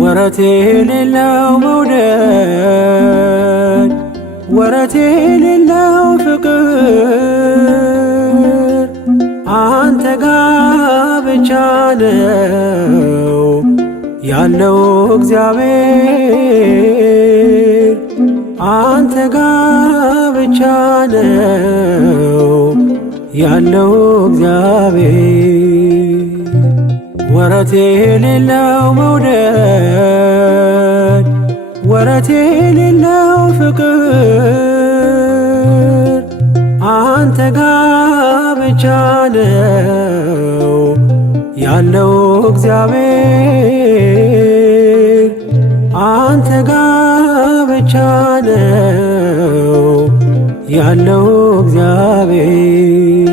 ወረት የሌለው መውደድ ወረት የሌለው ፍቅር አንተ ጋ ብቻ ነው ያለው እግዚአብሔር አንተ ጋ ብቻ ነው ያለው እግዚአብሔር ወረት የሌለው መውደድ ወረት የሌለው ፍቅር አንተ ጋ ብቻ ነው ያለው እግዚአብሔር አንተ ጋ ብቻ ነው ያለው እግዚአብሔር